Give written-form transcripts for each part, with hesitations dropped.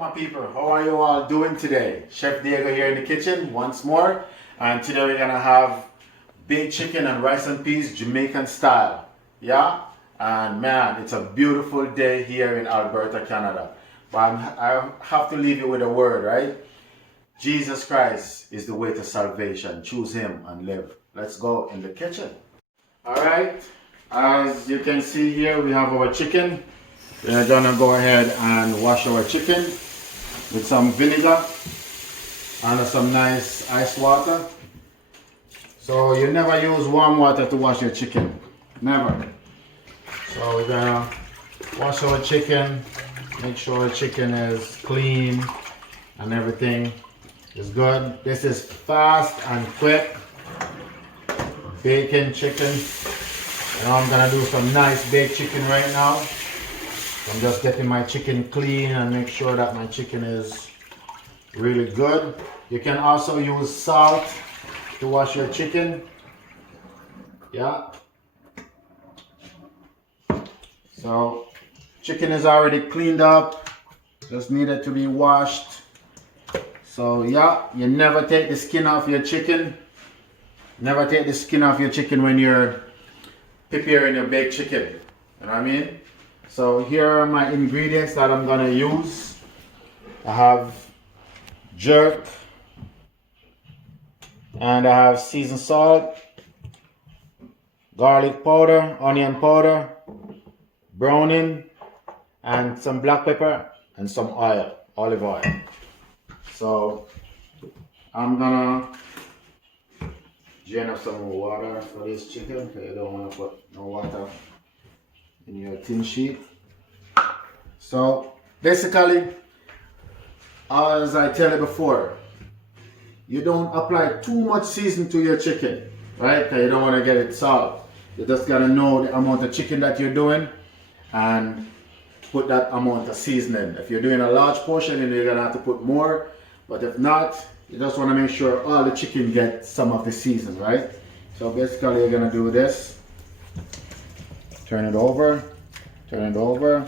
my people, how are you all doing today? Chef Diego here in the kitchen once more, and today we're gonna have baked chicken and rice and peas Jamaican style. Yeah, and man, it's a beautiful day here in Alberta, Canada. But I have to leave you with a word, right? Jesus Christ is the way to salvation. Choose him and live. Let's go in the kitchen. Alright, as you can see here, we have our chicken. We're gonna go ahead and wash our chicken with some vinegar and some nice ice water. So you never use warm water to wash your chicken, never. So we're gonna wash our chicken, make sure the chicken is clean and everything is good. This is fast and quick bacon chicken. Now I'm gonna do some nice baked chicken right now. I'm just getting my chicken clean and make sure that my chicken is really good. You can also use salt to wash your chicken. Yeah. So chicken is already cleaned up, just needed to be washed. So yeah, you never take the skin off your chicken. Never take the skin off your chicken when you're preparing your baked chicken. You know what I mean? So here are my ingredients that I'm gonna use. I have jerk, and I have seasoned salt, garlic powder, onion powder, browning, and some black pepper and some oil, olive oil. So I'm gonna drain up some more water for this chicken because you don't want to put no water in your tin sheet. So basically, as I tell you before, you don't apply too much seasoning to your chicken, right? Because you don't want to get it salt. You just gotta know the amount of chicken that you're doing and put that amount of seasoning. If you're doing a large portion, then you're gonna have to put more. But if not, you just want to make sure all the chicken gets some of the season, right? So basically, you're gonna do this. Turn it over, turn it over.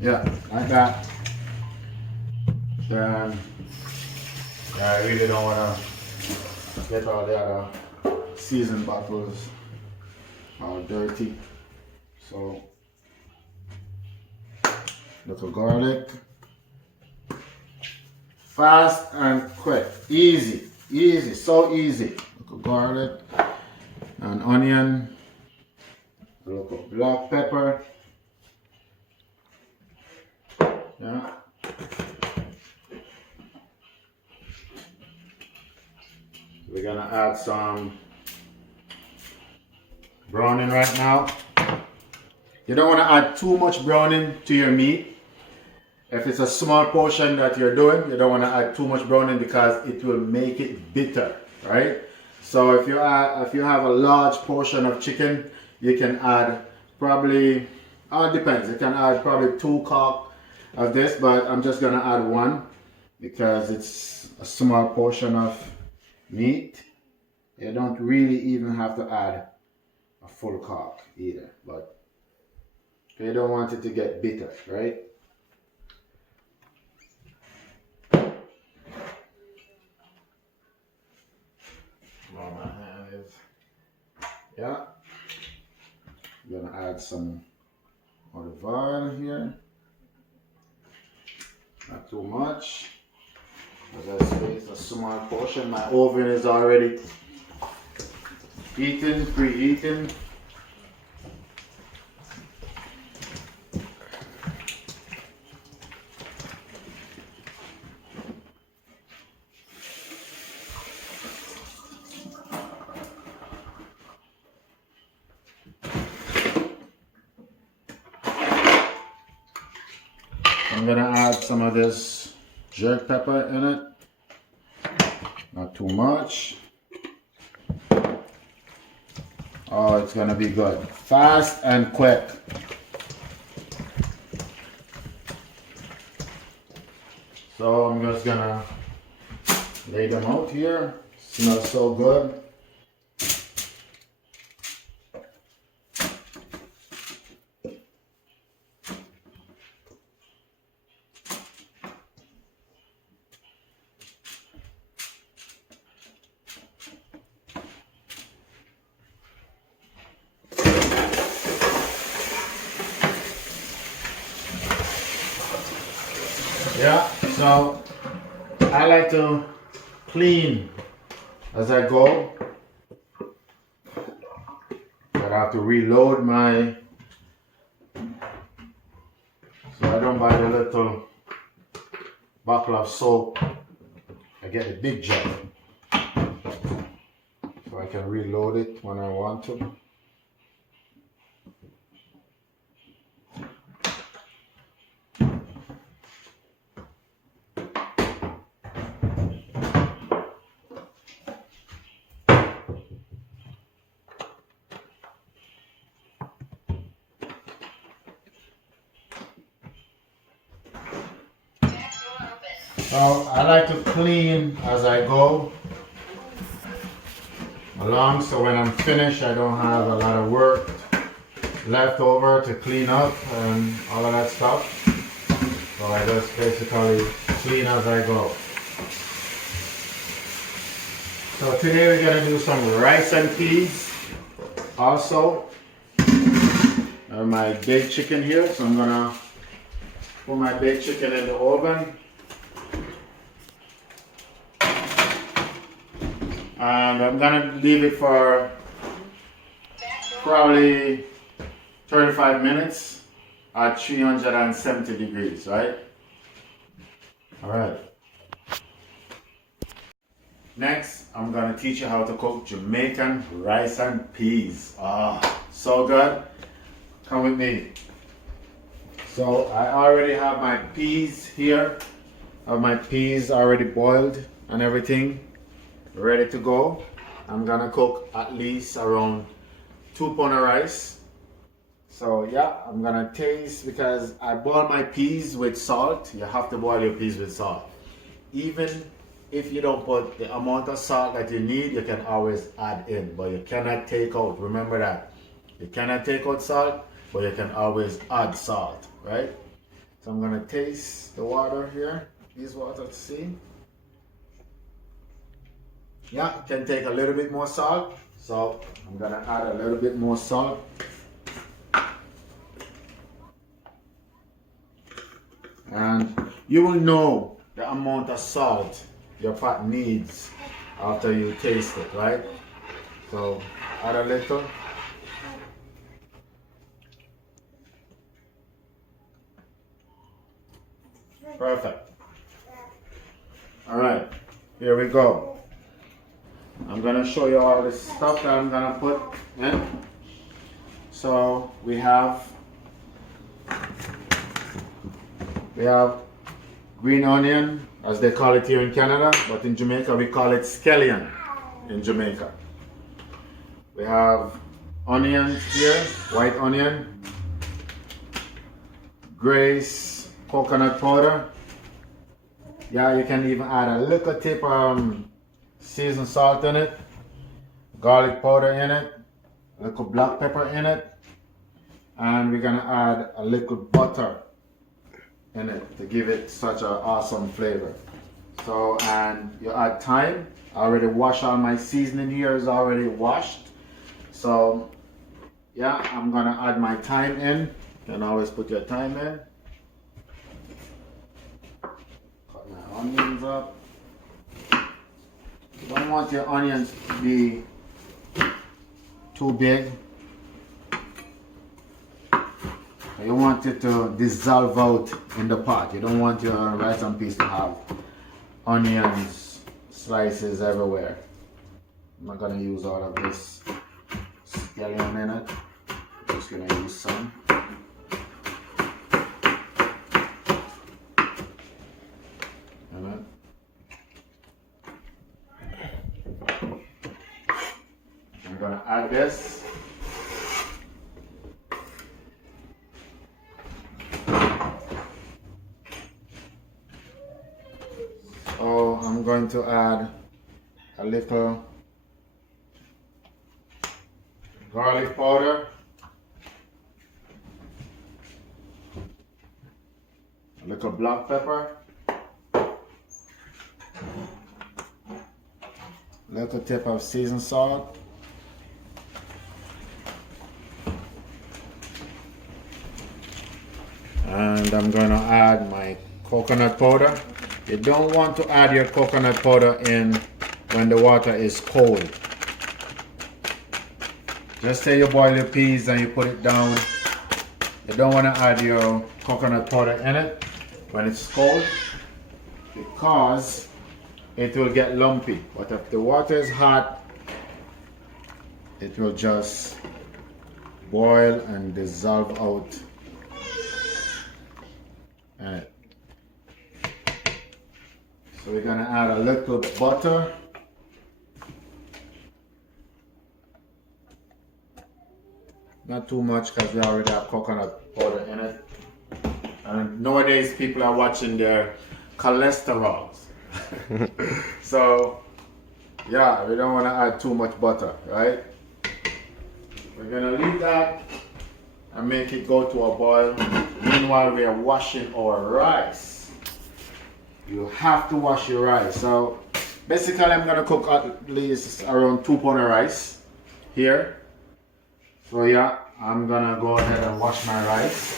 Yeah, like that. Then I really don't want to get all the other seasoned bottles all dirty. So little garlic. Fast and quick, easy, easy, so easy. Little garlic and onion, a little black pepper. Yeah. We're gonna add some browning right now. You don't want to add too much browning to your meat. If it's a small portion that you're doing, you don't want to add too much browning because it will make it bitter, right? So if you have a large portion of chicken, you can add probably, it depends, you can add probably 2 cups of this, but I'm just gonna add 1 because it's a small portion of meat. You don't really even have to add a full cup either, but you don't want it to get bitter, right? My hand is, yeah. I'm gonna add some olive oil here. Not too much. As I say, it's a small portion. My oven is already heating, preheating. I'm gonna add some of this jerk pepper in it. Not too much. Oh, it's gonna be good. Fast and quick. So I'm just gonna lay them out here. Smells so good. Yeah, so I like to clean as I go. But I have to reload my, so I don't buy the little bottle of soap. I get the big jug so I can reload it when I want to. So I like to clean as I go along, so when I'm finished I don't have a lot of work left over to clean up and all of that stuff. So I just basically clean as I go. So today we're going to do some rice and peas also. I have my baked chicken here, so I'm going to put my baked chicken in the oven. And I'm gonna leave it for probably 35 minutes at 370 degrees, right? All right. Next, I'm gonna teach you how to cook Jamaican rice and peas. Ah, so good. Come with me. So I already have my peas here. I have my peas already boiled and everything, ready to go. I'm gonna cook at least around 2 pounds of rice. So yeah, I'm gonna taste, because I boil my peas with salt. You have to boil your peas with salt. Even if you don't put the amount of salt that you need, you can always add in, but you cannot take out. Remember that. You cannot take out salt, but you can always add salt, right? So I'm gonna taste the water here. Peas water, see? Yeah, it can take a little bit more salt, so I'm gonna add a little bit more salt. And you will know the amount of salt your pot needs after you taste it, right? So add a little. Perfect. All right, here we go. I'm gonna show you all the stuff that I'm gonna put in. So we have green onion, as they call it here in Canada, but in Jamaica we call it scallion in Jamaica. We have onions here, white onion, Grace coconut powder. Yeah, you can even add a little tip seasoned salt in it, garlic powder in it, a little black pepper in it, and we're gonna add a little butter in it to give it such an awesome flavor. So, and you add thyme. I already washed all my seasoning here, is already washed. So yeah, I'm gonna add my thyme in. You can always put your thyme in. Cut my onions up. You don't want your onions to be too big. You want it to dissolve out in the pot. You don't want your rice and peas to have onions slices everywhere. I'm not gonna use all of this scallion in it. I'm just gonna use some. And I'm gonna add this. So I'm going to add a little garlic powder, a little black pepper, little tip of seasoned salt, and I'm going to add my coconut powder. You don't want to add your coconut powder in when the water is cold. Just say you boil your peas and you put it down. You don't want to add your coconut powder in it when it's cold because it will get lumpy. But if the water is hot, it will just boil and dissolve out. Alright. So we're gonna add a little butter. Not too much because we already have coconut powder in it. And nowadays people are watching their cholesterols. So yeah, we don't want to add too much butter, right? We're gonna leave that and make it go to a boil. Meanwhile, we are washing our rice. You have to wash your rice. So basically I'm gonna cook at least around 2 pounds of rice here. So yeah, I'm gonna go ahead and wash my rice.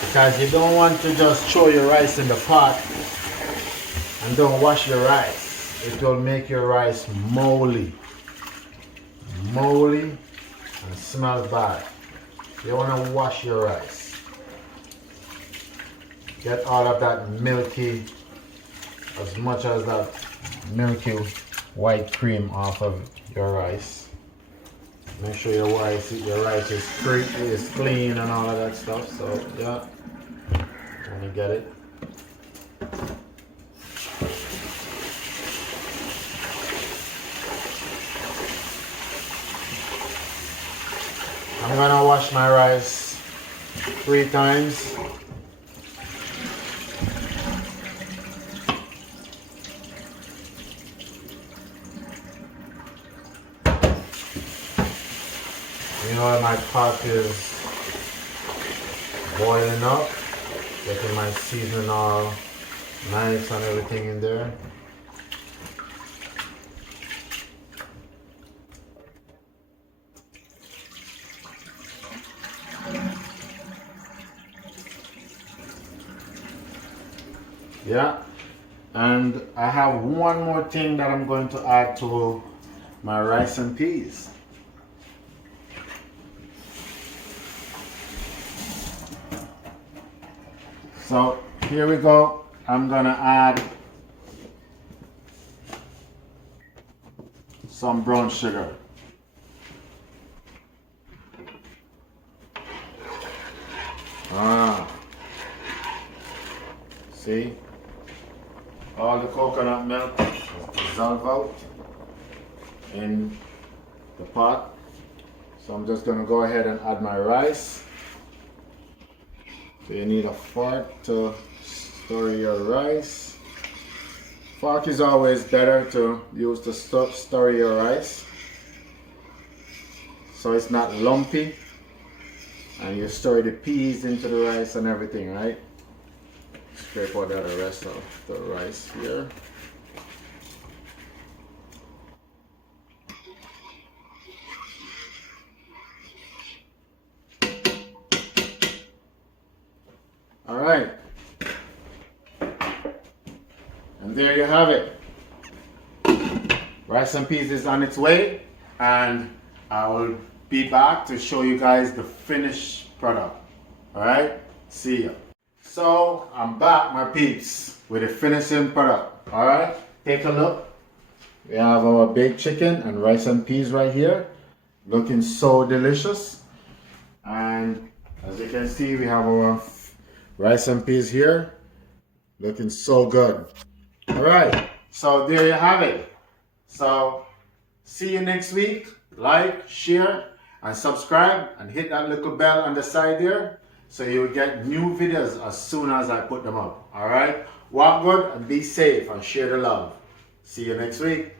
Because you don't want to just throw your rice in the pot and don't wash your rice. It will make your rice moldy. Moldy and smells bad. You want to wash your rice. Get all of that milky, as much as that milky white cream off of your rice. Make sure your rice is clean and all of that stuff. So yeah, let me get it. I'm gonna wash my rice 3 times. You know, my pot is boiling up, getting my seasoning all nice and everything in there. Yeah, and I have one more thing that I'm going to add to my rice and peas. So here we go. I'm gonna add some brown sugar. See? All the coconut milk dissolve out in the pot. So I'm just gonna go ahead and add my rice. So you need a fork to stir your rice. Fork is always better to use to stir your rice, so it's not lumpy, and you stir the peas into the rice and everything, right? Scrape out the rest of the rice here. All right, and there you have it. Rice and peas is on its way, and I will be back to show you guys the finished product. All right, see ya. So I'm back, my peeps, with the finishing product. All right, take a look. We have our baked chicken and rice and peas right here, looking so delicious. And as you can see, we have our rice and peas here, looking so good. All right, so there you have it. So see you next week. Like, share, and subscribe, and hit that little bell on the side there, so you'll get new videos as soon as I put them up. All right, walk good and be safe and share the love. See you next week.